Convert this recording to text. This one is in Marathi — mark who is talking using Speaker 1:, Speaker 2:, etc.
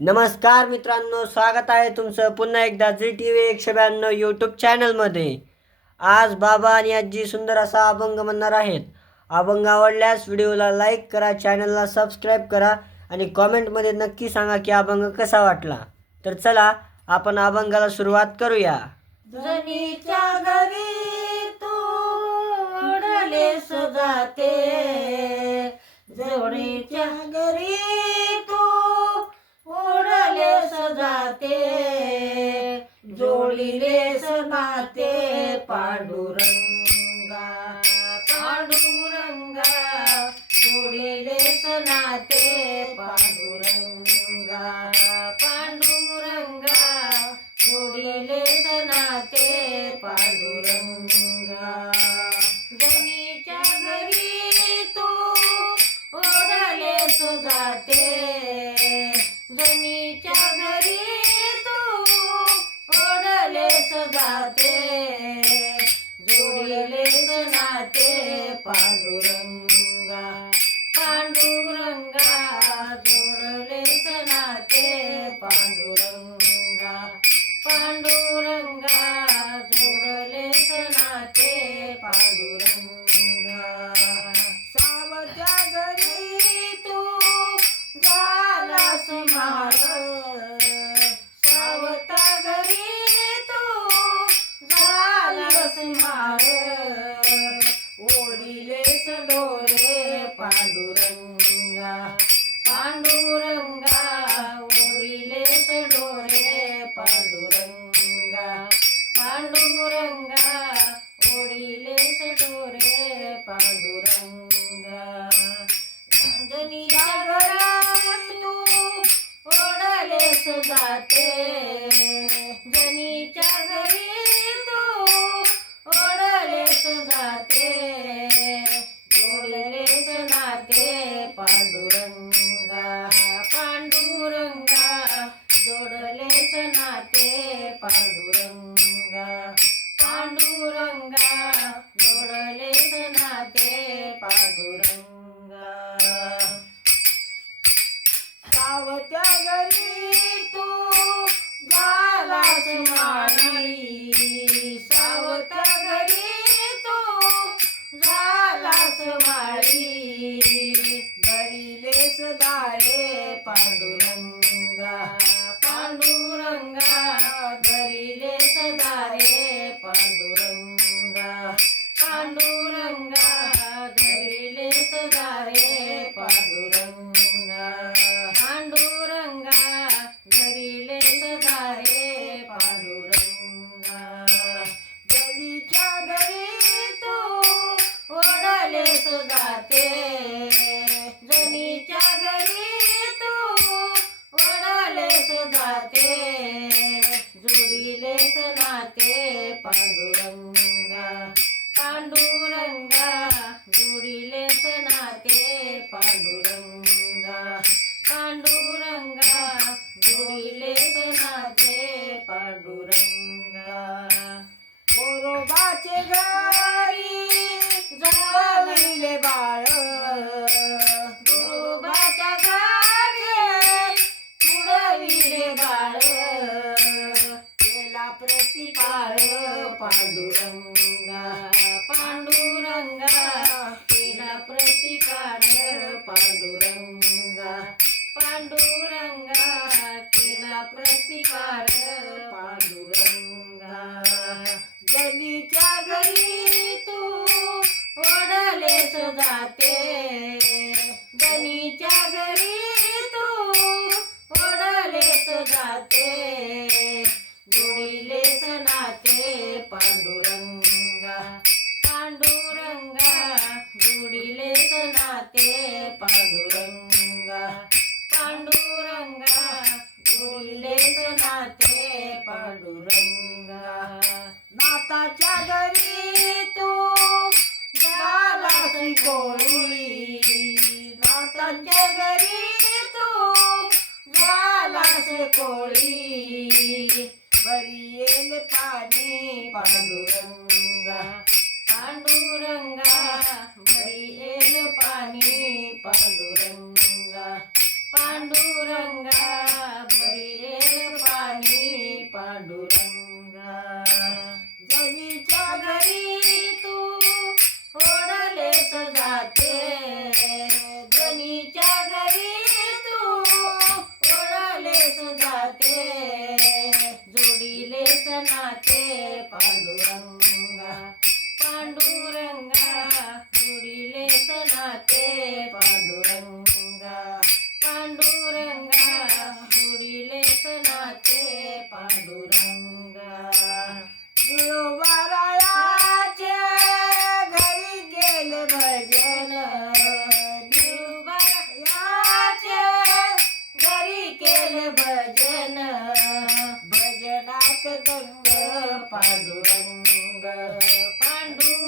Speaker 1: नमस्कार मित्रांनो स्वागत आहे तुमचं पुन्हा एकदा जी टी व्ही एकशे ब्याण्णव यूट्यूब चॅनलमध्ये आज बाबा आणि आजी सुंदर असा अभंग म्हणणार आहेत. अभंग आवडल्यास व्हिडिओला लाईक करा चॅनलला सबस्क्राईब करा आणि कॉमेंटमध्ये नक्की सांगा की अभंग कसा वाटला. तर चला आपण अभंगाला सुरुवात करूया.
Speaker 2: घरी बोलिले सनाते पांडुरंगा पांडुरंगा. बोलिले सनाते पांडुरंगा पांडुरंगा. बोलिले सनाते पांडुरंगा. जनीच्या घरी तू ओढले सजाते पांडुरंगा पांडुरंगा जोडले नाते पांडुरंगा. सावत्या घरी तू झालास मार सावता घरी तू झालास मार ओढिलेस डोरे पांडु जाते. जनीच्या घरी तू ओढले सुजाते जोडले नाते पांडुरंगा पांडुरंगा. जोडलेस नाते पांडुरंगा पांडुरंगा. जोडले नाते पांडुरंगा. सावत्या घरी झालास जुडिलेस नाते पांडुरंगा पांडुरंगा. पांडुरंगा केला प्रतिकार पांडुरंगा. जलीच्या घरी तू ओढले जाते. जनीच्या घरी तू ओढले जाते. जोडीलेस नाते पांडुरंगा. पांडुरंगा. नाताच्या घरी तू झालास कोळी नाताच्या घरी तू झालास कोळी बरी येल पाणी पांडुरंगा. पांडुरंगा. बरी येल पाणी पांडुरंगा. पांडुरंगा. पांडुरंगा जुडिले सनाते पांडुरंगा. पांडुरंगा जुडिले सनाते पांडुरंगा. जुळोबारायाचे घरी गेले भजन. जुळोबारायाचे घरी केले भजन. भजनात गंग पांडुरंग. पांडुर